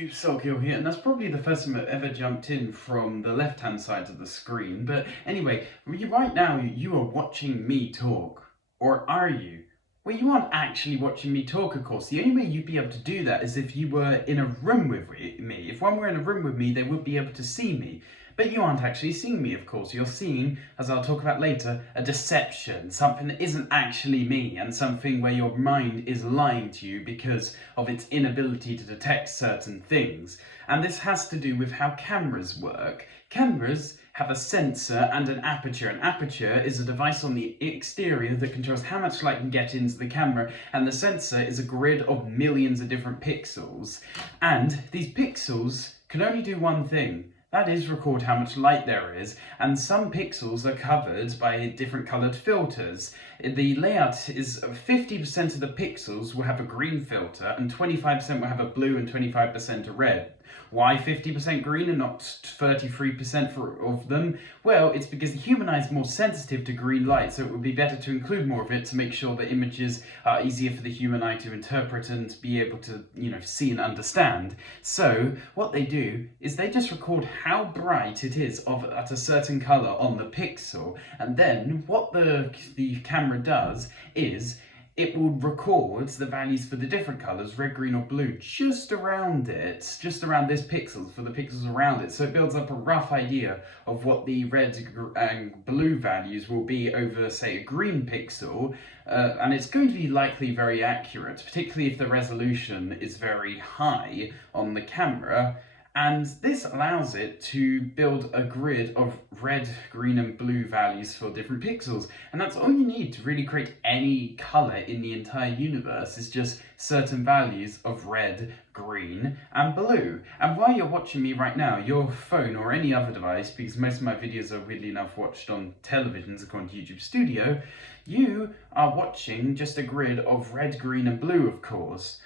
YouTube, Solkill here, and that's probably the first time I've ever jumped in from the left-hand side of the screen. But anyway, right now you are watching me talk. Or are you? Well, you aren't actually watching me talk, of course. The only way you'd be able to do that is if you were in a room with me. If one were in a room with me, they would be able to see me. But you aren't actually seeing me, of course. You're seeing, as I'll talk about later, a deception, something that isn't actually me, and something where your mind is lying to you because of its inability to detect certain things. And this has to do with how cameras work. Cameras have a sensor and an aperture. An aperture is a device on the exterior that controls how much light can get into the camera, and the sensor is a grid of millions of different pixels. And these pixels can only do one thing. That is, record how much light there is, and some pixels are covered by different coloured filters. The layout is 50% of the pixels will have a green filter, and 25% will have a blue and 25% a red. Why 50% green and not 33% of them? Well, it's because the human eye is more sensitive to green light, so it would be better to include more of it to make sure that images are easier for the human eye to interpret and be able to, see and understand. So what they do is they just record how bright it is at a certain colour on the pixel, and then what the camera does is it will record the values for the different colours, red, green or blue, just around it, just around this pixel, for the pixels around it. So it builds up a rough idea of what the red and blue values will be over, say, a green pixel, and it's going to be likely very accurate, particularly if the resolution is very high on the camera. And this allows it to build a grid of red, green and blue values for different pixels. And that's all you need to really create any colour in the entire universe, is just certain values of red, green and blue. And while you're watching me right now, your phone or any other device, because most of my videos are weirdly enough watched on televisions according to YouTube Studio, you are watching just a grid of red, green and blue, of course.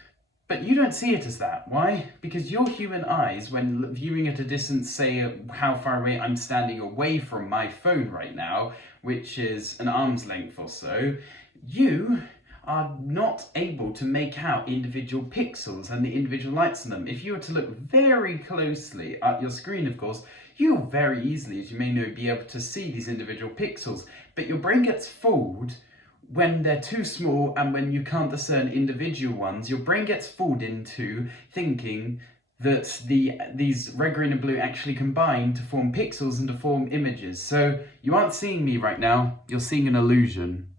But you don't see it as that. Why? Because your human eyes, when viewing at a distance, say how far away I'm standing away from my phone right now, which is an arm's length or so, you are not able to make out individual pixels and the individual lights in them. If you were to look very closely at your screen, of course, you'll very easily, as you may know, be able to see these individual pixels, but your brain gets fooled when they're too small and when you can't discern individual ones. Your brain gets fooled into thinking that these red, green and blue actually combine to form pixels and to form images. So you aren't seeing me right now, you're seeing an illusion.